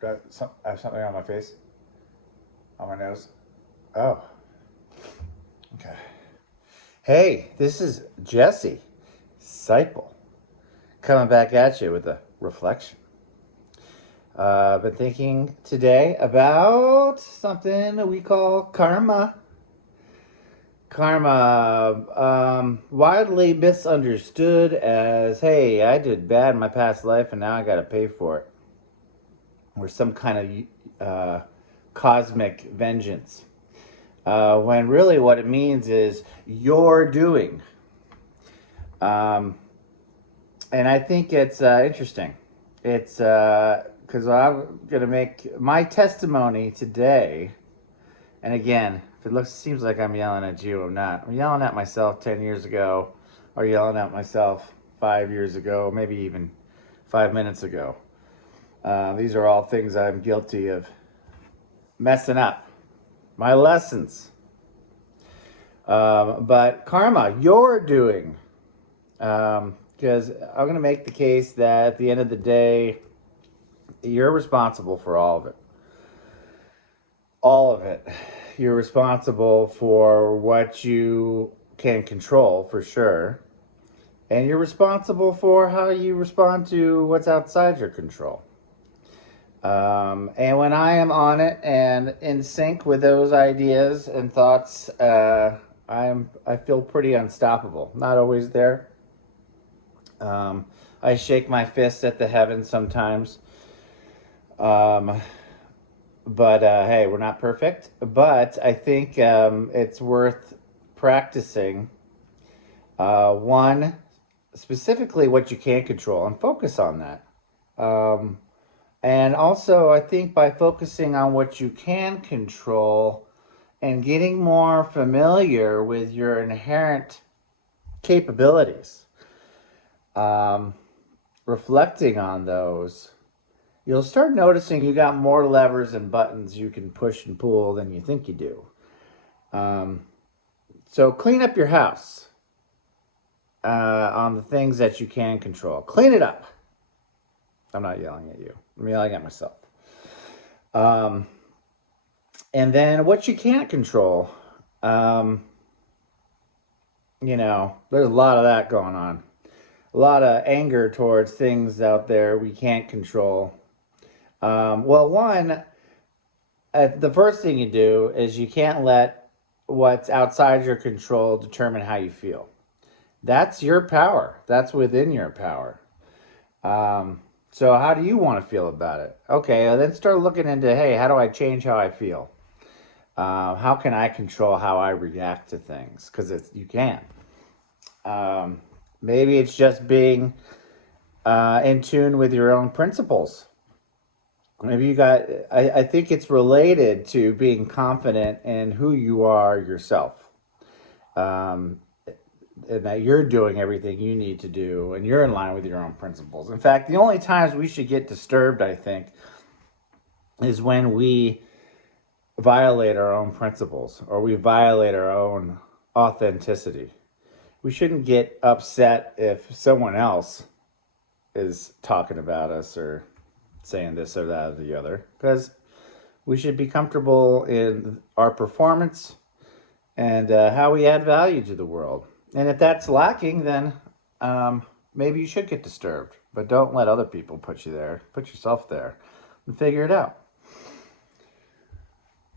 I have something on my face, on my nose. Oh, okay. Hey, this is Jesse Seipel coming back at you with a reflection. I've been thinking today about something that we call karma. Karma, widely misunderstood as, hey, I did bad in my past life and now I gotta pay for it. Or some kind of cosmic vengeance. When really what it means is you're doing. Um, and I think it's interesting. It's because I'm going to make my testimony today. And again, if it seems like I'm yelling at you, I'm not. I'm yelling at myself 10 years ago, or yelling at myself 5 years ago, maybe even 5 minutes ago. These are all things I'm guilty of messing up. My lessons. But karma, you're doing. Because I'm going to make the case that at the end of the day, you're responsible for all of it. All of it. You're responsible for what you can control, for sure. And you're responsible for how you respond to what's outside your control. And when I am on it and in sync with those ideas and thoughts, I feel pretty unstoppable. Not always there. I shake my fist at the heavens sometimes. But hey, we're not perfect. But I think it's worth practicing. One, specifically what you can control and focus on that. And also, I think by focusing on what you can control and getting more familiar with your inherent capabilities, reflecting on those, you'll start noticing you got more levers and buttons you can push and pull than you think you do. So clean up your house on the things that you can control. Clean it up. I'm not yelling at you. I'm yelling at myself. And then what you can't control, there's a lot of that going on. A lot of anger towards things out there we can't control. One, the first thing you do is you can't let what's outside your control determine how you feel. That's your power. That's within your power. So how do you want to feel about it? Okay, then start looking into, hey, how do I change how I feel? How can I control how I react to things? Because you can. Maybe it's just being in tune with your own principles. Maybe I think it's related to being confident in who you are yourself. And that you're doing everything you need to do and you're in line with your own principles. In fact, the only times we should get disturbed, I think, is when we violate our own principles or we violate our own authenticity. We shouldn't get upset if someone else is talking about us or saying this or that or the other, because we should be comfortable in our performance and how we add value to the world. And if that's lacking, then maybe you should get disturbed. But don't let other people put you there. Put yourself there and figure it out.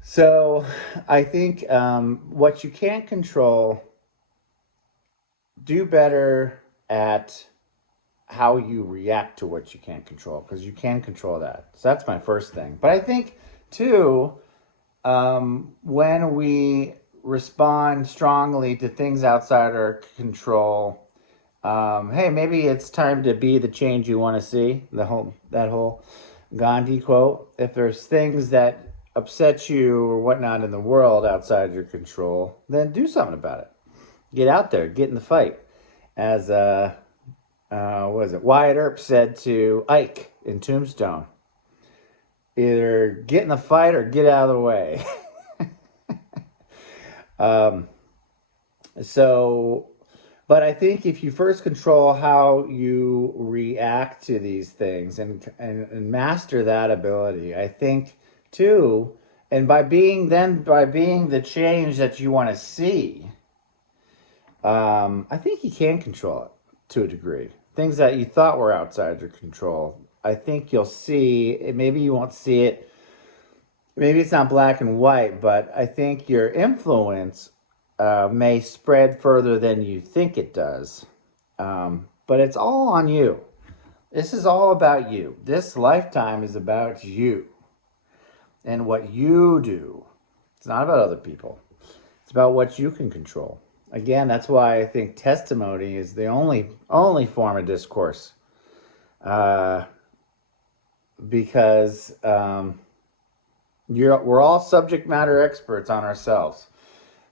So I think what you can't control, do better at how you react to what you can't control, because you can control that. So that's my first thing. But I think, too, when we respond strongly to things outside our control, hey, maybe it's time to be the change you want to see. That whole Gandhi quote. If there's things that upset you or whatnot in the world outside your control, then do something about it. Get out there, get in the fight. As what was it? Wyatt Earp said to Ike in Tombstone, either get in the fight or get out of the way. But I think if you first control how you react to these things and master that ability, I think too, and by being the change that you want to see, I think you can control it to a degree. Things that you thought were outside your control, I think you'll see. Maybe you won't see it. Maybe it's not black and white, but I think your influence may spread further than you think it does. But it's all on you. This is all about you. This lifetime is about you and what you do. It's not about other people. It's about what you can control. Again, that's why I think testimony is the only form of discourse, because we're all subject matter experts on ourselves.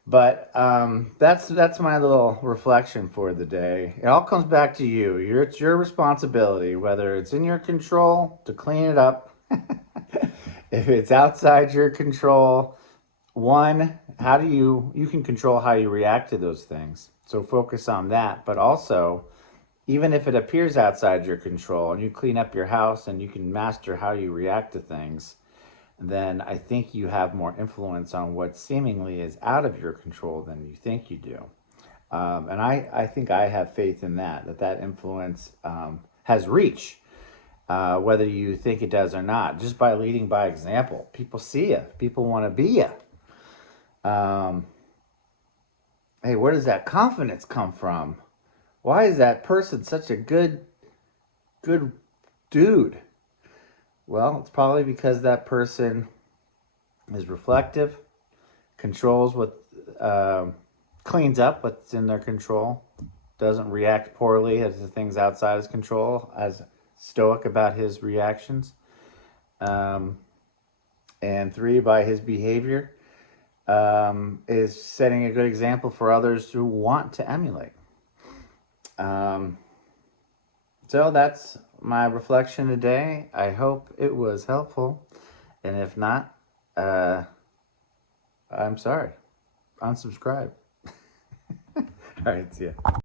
But that's my little reflection for the day. It all comes back to you. It's your responsibility, whether it's in your control to clean it up. If it's outside your control, how do you can control how you react to those things. So focus on that. But also, even if it appears outside your control and you clean up your house and you can master how you react to things, then I think you have more influence on what seemingly is out of your control than you think you do. And I think I have faith in that influence has reach, whether you think it does or not, just by leading by example. People see you. People want to be you. Hey, where does that confidence come from? Why is that person such a good dude? Well, it's probably because that person is reflective, controls cleans up what's in their control, doesn't react poorly as the things outside his control, as stoic about his reactions. And 3, by his behavior, is setting a good example for others who want to emulate. So that's my reflection today. I hope it was helpful. And if not, I'm sorry. Unsubscribe. All right, see ya.